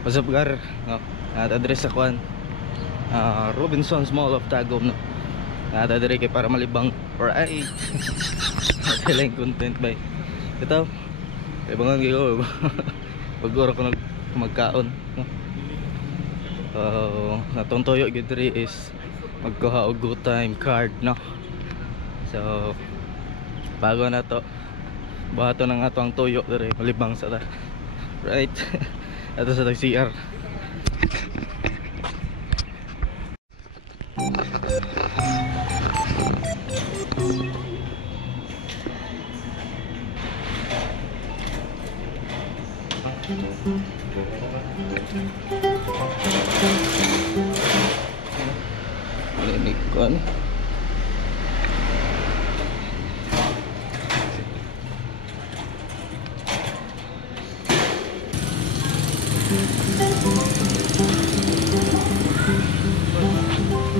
Pasapgar no, at address sa kuan Robinson's Mall of Tagum no. At adire kay para malibang or ay lang content by ito kay bangon gyud paguro ko magkaon no. Natong toyo gyud diri is magkuha og good time card no. So bago na to buhaton ng ato ang toyo diri malibang sa ta right. Ato sa CR. Ini kuan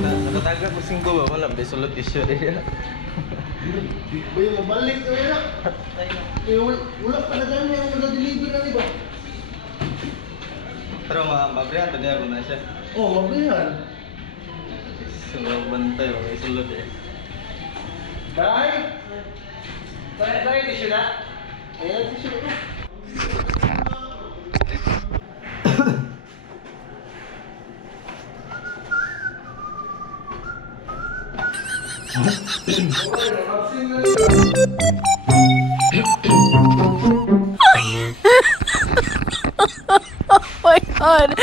nakataga ko singgo ba wala ba sulod issue dia. Boy, mabalik ko na. Wala pa na dami ang na-deliver na di ba? Pero mabrihan niya na siya. Oh, mabrihan. Sulod bantay may sulod eh. Dai. Dai di siya na. Ayan di siya na. Oh my god.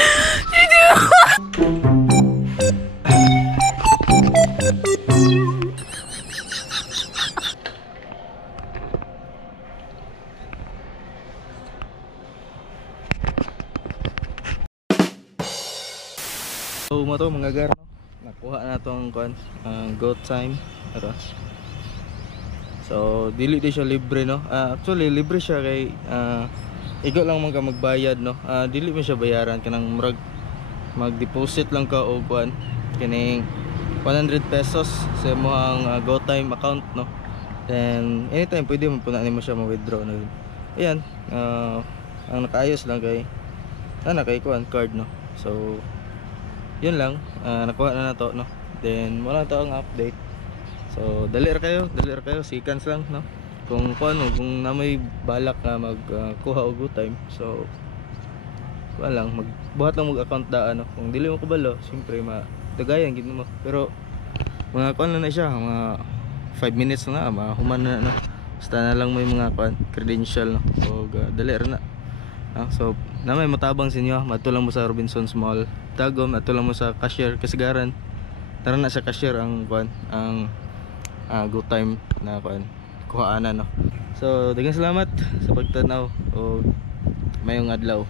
Did you? So mo to mga gar no? Nakuha na tong kuan go time ara. So dili di siya libre no. Actually libre siya kay igo lang man ka magbayad no. Dili mo siya bayaran kanang murag mag-deposit lang ka og kuan kining 100 pesos sa imong go time account no. Then anytime pwede mo puna nimo siya ma-withdraw no. Ayan, ang nakaayos lang kay kay kuan card no. So yun lang, nakuha na to no. Then wala to ang update. So dali ra kayo, seconds lang no. Kung ano, kung na may balak nga magkuha og good time. So wala lang, magbuhat lang mag-account daan no. Kung dili mo kabalo, siyempre madagayan gid mo. Pero mga kuan na siya, mga 5 minutes na mahuman na no. Basta na lang may mga kuan, credential no. So dali ra na. So na may matabang sa inyo, madto lang mo sa Robinson's Mall Tagum, madto lang mo sa cashier Kasagaran. Tara na sa cashier ang kuan, ang good time na kuan kuhaanan no. So daghang salamat sa pagtanaw o mayong adlaw.